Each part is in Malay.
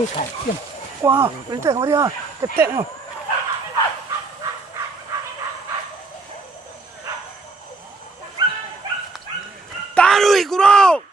Ikan. Diam. Wah, entah sama dia. Ketek tu. Taruh kurang.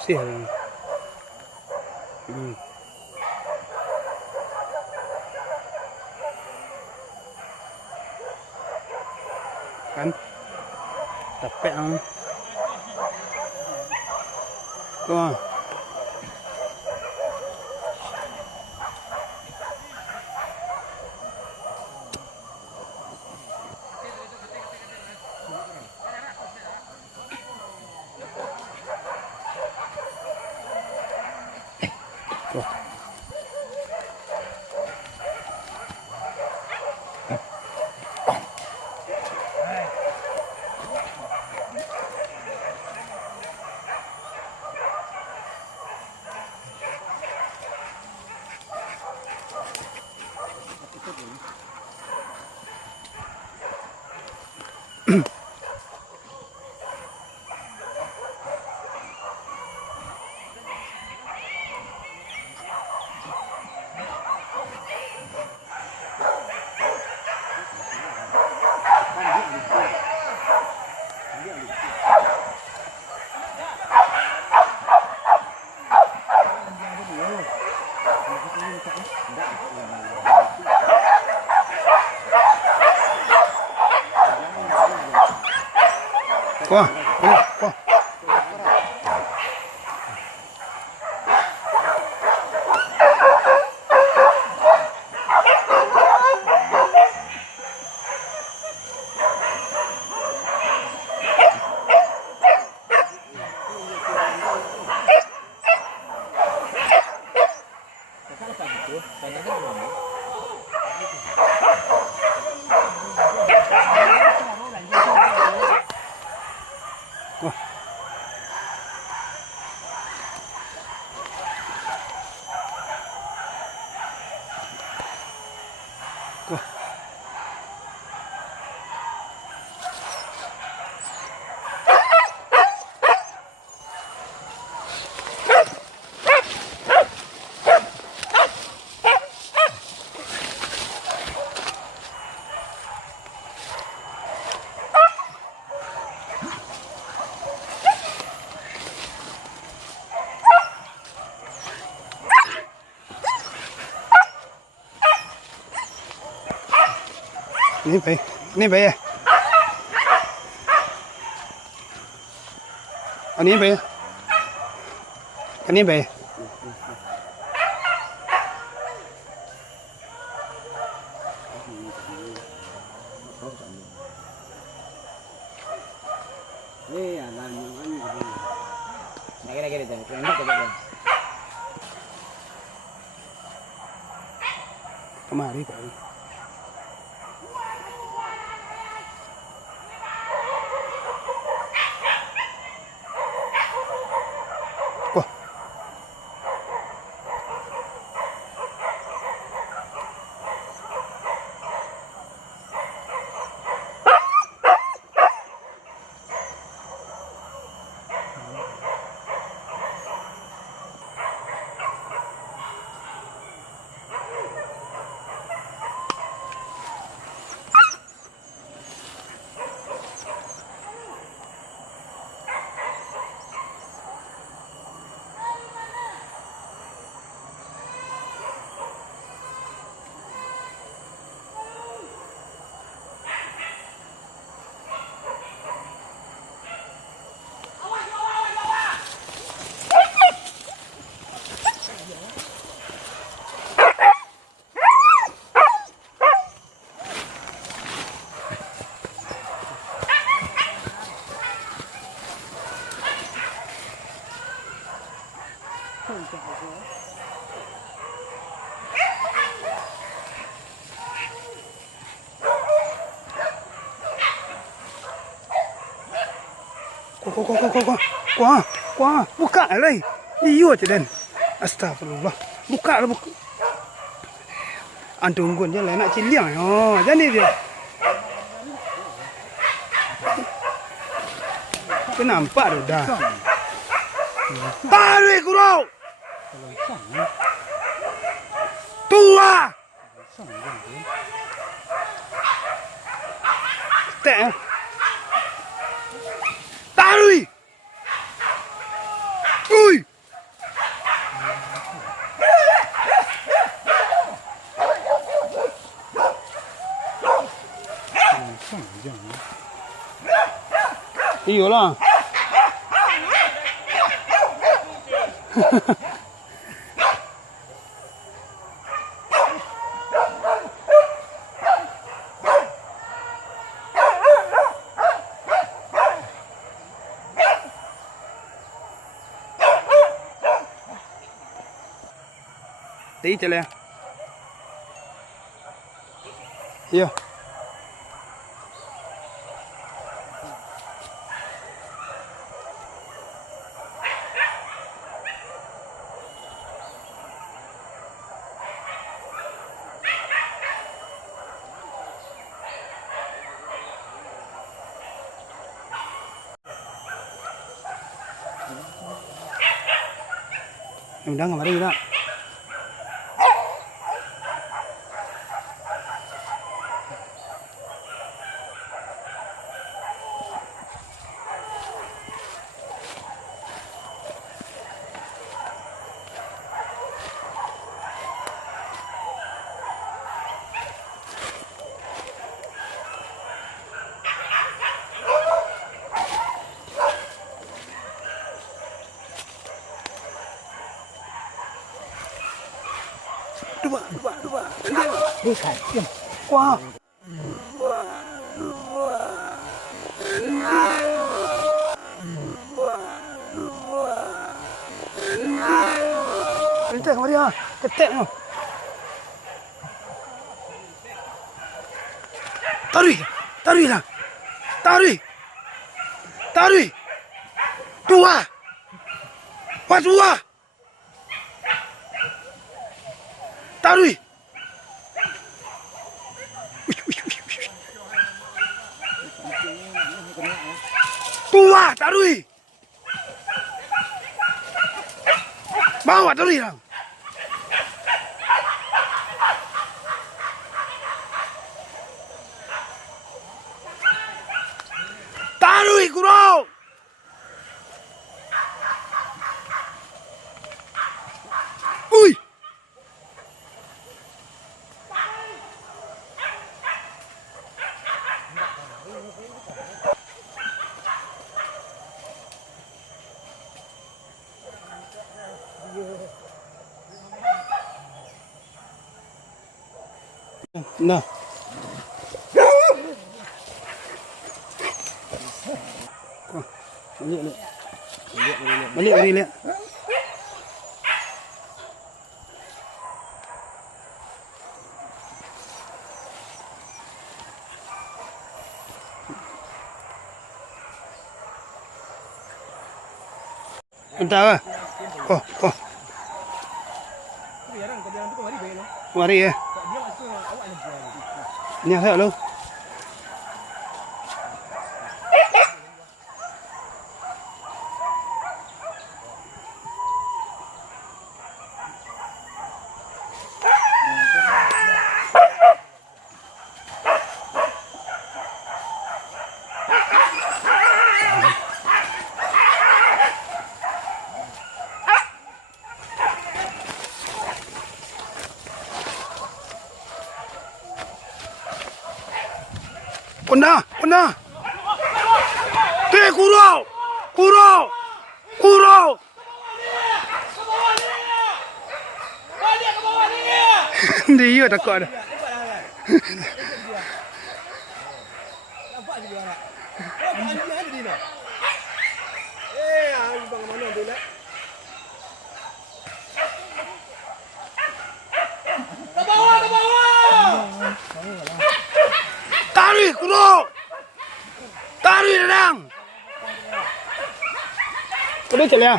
Sial. Kan capek ang wah. Wah, wah. Wah. นี่ไปอันนี้ไปอันนี้ไปkemari Pak. Wah. Kuah, buka lah. Iyo je dan. Astagfirullah. Buka lah buka. Antum gun je lah nak ciliang. Oh, jadi dia. Kenapa tu dah? Tarik kurau. Tua. Tak. Tarik. Ui. Iyalah. Tí chale. Iya. Udah nggak mari udah. Dua. Lihat, diam. Wah. Ketek kemari ah. Ketek no. Tarik lah. Tarik. Dua. Pas dua. Tarik. Tua, tarik. Bawa tarik lah. Tarik kurang. Ui. Nah. Balik. Balik lihat. Entah lah. Oh. Mari ya. Ni saya lu. Kena. Kurau. Dia takut dah. Nampak juga anak. Anjing ada di mana? Abang mana boleh? Ke bawah. Tarik kurau. Tarik dadang. Udah jalan.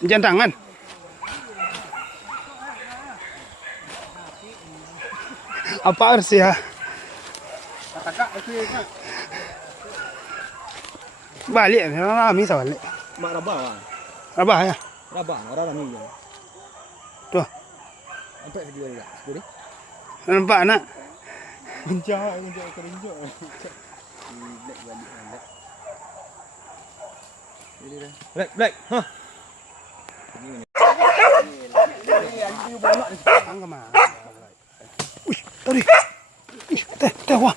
Jangan tangan. Apa harus ya? Balik, rami sa balik. Mak rabah bang. Rabah ya? Rabah, orang rami je. Tuh, Nampak video ni tak? Sekali. nampak nak? Kerenjak. Black balik. Ini dah. Black. Ha. Ini anjing banyak ni. Tang ke mana? Uish, tadi. Uish, teh wah.